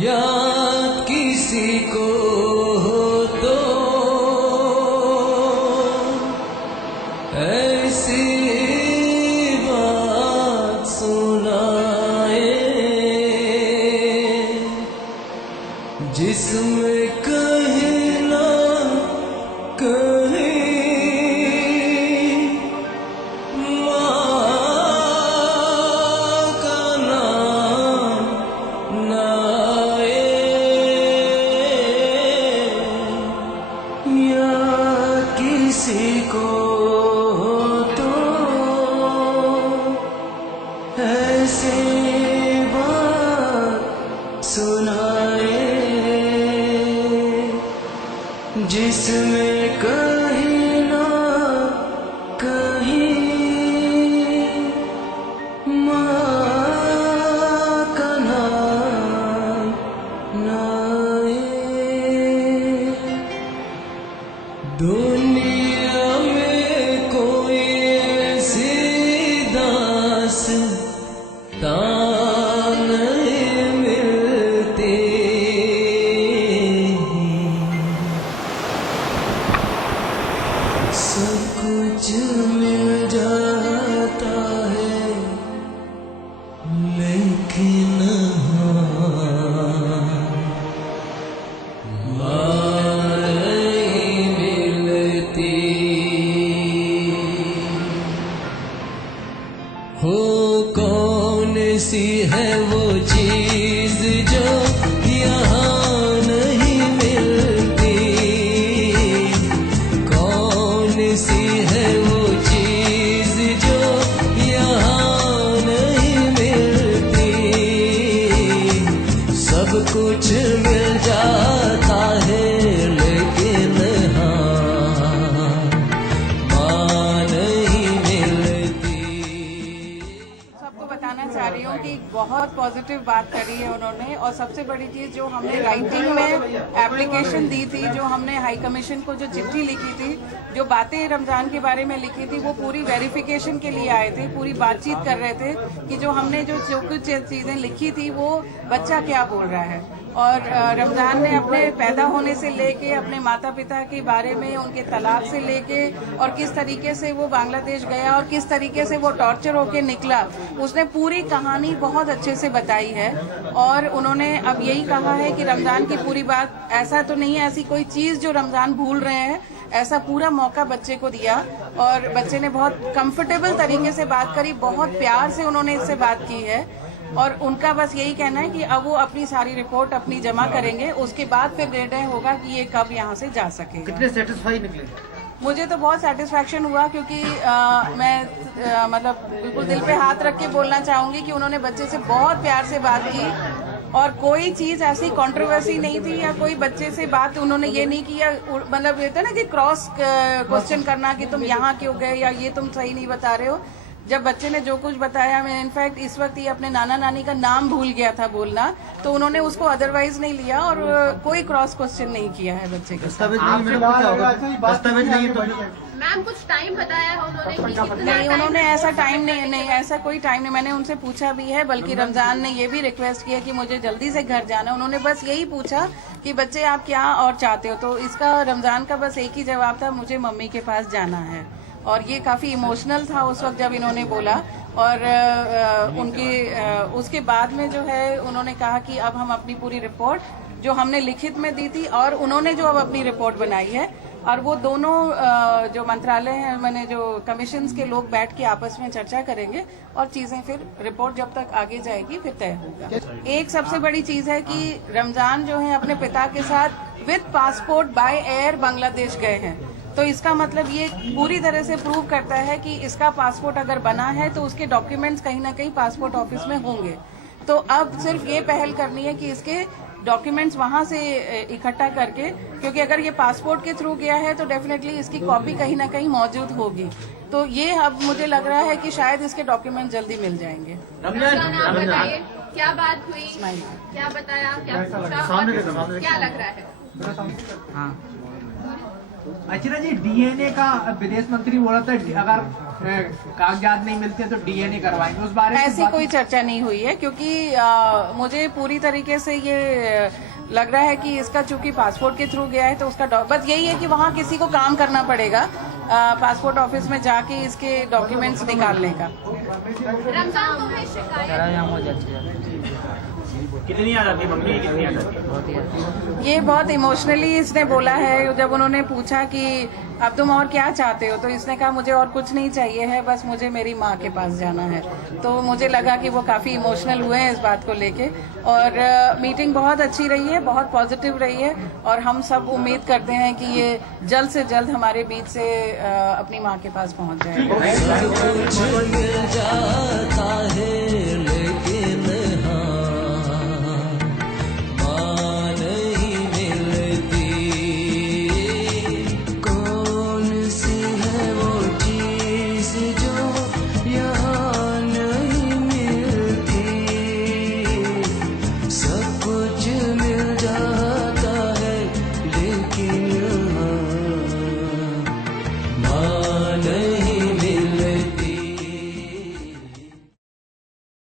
याद किसी को हो तो ऐसी बात सुनाए जिसमें कहीं ना कहीं किसी को तो ऐसी बात सुनाए जिसमें कहीं ना कहीं माँ का नाम ना आए। दुनिया में कोई ऐसी दास्तां नहीं मिलती, सब कुछ मिल जाता है लेकिन हो कौन सी है वो चीज जो यहाँ नहीं मिलती, कौन सी है वो चीज जो यहाँ नहीं मिलती, सब कुछ मिल जाता है लेकिन चाह रही हूँ कि बहुत पॉजिटिव बात करी है उन्होंने। और सबसे बड़ी चीज जो हमने राइटिंग में एप्लीकेशन दी थी, जो हमने हाई कमीशन को जो चिट्ठी लिखी थी, जो बातें रमजान के बारे में लिखी थी, वो पूरी वेरिफिकेशन के लिए आए थे, पूरी बातचीत कर रहे थे कि जो हमने जो कुछ चीजें लिखी थी वो बच्चा क्या बोल रहा है। और रमजान ने अपने पैदा होने से लेके अपने माता पिता के बारे में, उनके तलाक से लेके और किस तरीके से वो बांग्लादेश गया और किस तरीके से वो टॉर्चर होके निकला, उसने पूरी कहानी बहुत अच्छे से बताई है। और उन्होंने अब यही कहा है कि रमजान की पूरी बात, ऐसा तो नहीं है ऐसी कोई चीज जो रमजान भूल रहे हैं, ऐसा पूरा मौका बच्चे को दिया। और बच्चे ने बहुत कंफर्टेबल तरीके से बात करी, बहुत प्यार से उन्होंने इससे बात की है। और उनका बस यही कहना है कि अब वो अपनी सारी रिपोर्ट अपनी जमा करेंगे, उसके बाद फिर निर्णय होगा कि ये कब यहाँ से जा सके। कितने सेटिस्फाई निकले? मुझे तो बहुत सेटिस्फैक्शन हुआ, क्योंकि मैं मतलब बिल्कुल दिल पे हाथ रख के बोलना चाहूंगी कि उन्होंने बच्चे से बहुत प्यार से बात की और कोई चीज ऐसी कंट्रोवर्सी नहीं थी, या कोई बच्चे से बात उन्होंने ये नहीं किया, मतलब ये था ना कि क्रॉस क्वेश्चन करना कि तुम यहाँ क्यों गए या ये तुम सही नहीं बता रहे हो। जब बच्चे ने जो कुछ बताया, मैं इनफैक्ट इस वक्त ये अपने नाना नानी का नाम भूल गया था बोलना, तो उन्होंने उसको अदरवाइज नहीं लिया और कोई क्रॉस क्वेश्चन नहीं किया है बच्चे के साथ। दस्तावेज नहीं तो मैम कुछ टाइम बताया है उन्होंने? नहीं, उन्होंने ऐसा टाइम नहीं, ऐसा कोई टाइम नहीं। मैंने उनसे पूछा भी है, बल्कि रमजान ने ये भी रिक्वेस्ट किया कि मुझे जल्दी से घर जाना। उन्होंने बस यही पूछा कि बच्चे आप क्या और चाहते हो, तो इसका रमजान का बस एक ही जवाब था, मुझे मम्मी के पास जाना है। और ये काफी इमोशनल था उस वक्त जब इन्होंने बोला। और उसके बाद में जो है उन्होंने कहा कि अब हम अपनी पूरी रिपोर्ट जो हमने लिखित में दी थी और उन्होंने जो अब अपनी रिपोर्ट बनाई है, और वो दोनों जो मंत्रालय हैं, मैंने जो कमीशंस के लोग बैठ के आपस में चर्चा करेंगे और चीजें फिर रिपोर्ट जब तक आगे जाएगी फिर तय होगा। एक सबसे बड़ी चीज है कि रमजान जो है अपने पिता के साथ with passport by air Bangladesh गए हैं, तो इसका मतलब ये पूरी तरह से प्रूव करता है कि इसका पासपोर्ट अगर बना है तो उसके डॉक्यूमेंट्स कहीं ना कहीं पासपोर्ट ऑफिस में होंगे। तो अब सिर्फ ये पहल करनी है कि इसके डॉक्यूमेंट्स वहां से इकट्ठा करके, क्योंकि अगर ये पासपोर्ट के थ्रू गया है तो डेफिनेटली इसकी कॉपी कहीं ना कहीं मौजूद होगी। तो ये अब मुझे लग रहा है कि शायद इसके डॉक्यूमेंट जल्दी मिल जाएंगे। क्या बात हुई, क्या बताया, क्या पूछा, क्या लग रहा है? अर्चना जी, डीएनए का विदेश मंत्री बोला था अगर कागजात नहीं मिलते तो डीएनए करवाएंगे, उस बारे में ऐसी कोई चर्चा नहीं हुई है, क्योंकि मुझे पूरी तरीके से ये लग रहा है कि इसका चूंकि पासपोर्ट के थ्रू गया है तो उसका बस यही है कि वहाँ किसी को काम करना पड़ेगा पासपोर्ट ऑफिस में जाके इसके डॉक्यूमेंट्स निकालने का। रमजान को है शिकायत कितनी याद आती है मम्मी, कितनी याद आती है? ये बहुत इमोशनली इसने बोला है। जब उन्होंने पूछा कि अब तुम और क्या चाहते हो, तो इसने कहा मुझे और कुछ नहीं चाहिए है, बस मुझे मेरी माँ के पास जाना है। तो मुझे लगा कि वो काफ़ी इमोशनल हुए हैं इस बात को लेके। और मीटिंग बहुत अच्छी रही है, बहुत पॉजिटिव रही है, और हम सब उम्मीद करते हैं कि ये जल्द से जल्द हमारे बीच से अपनी माँ के पास पहुँच जाएगा। सब कुछ मिल जाता है लेकिन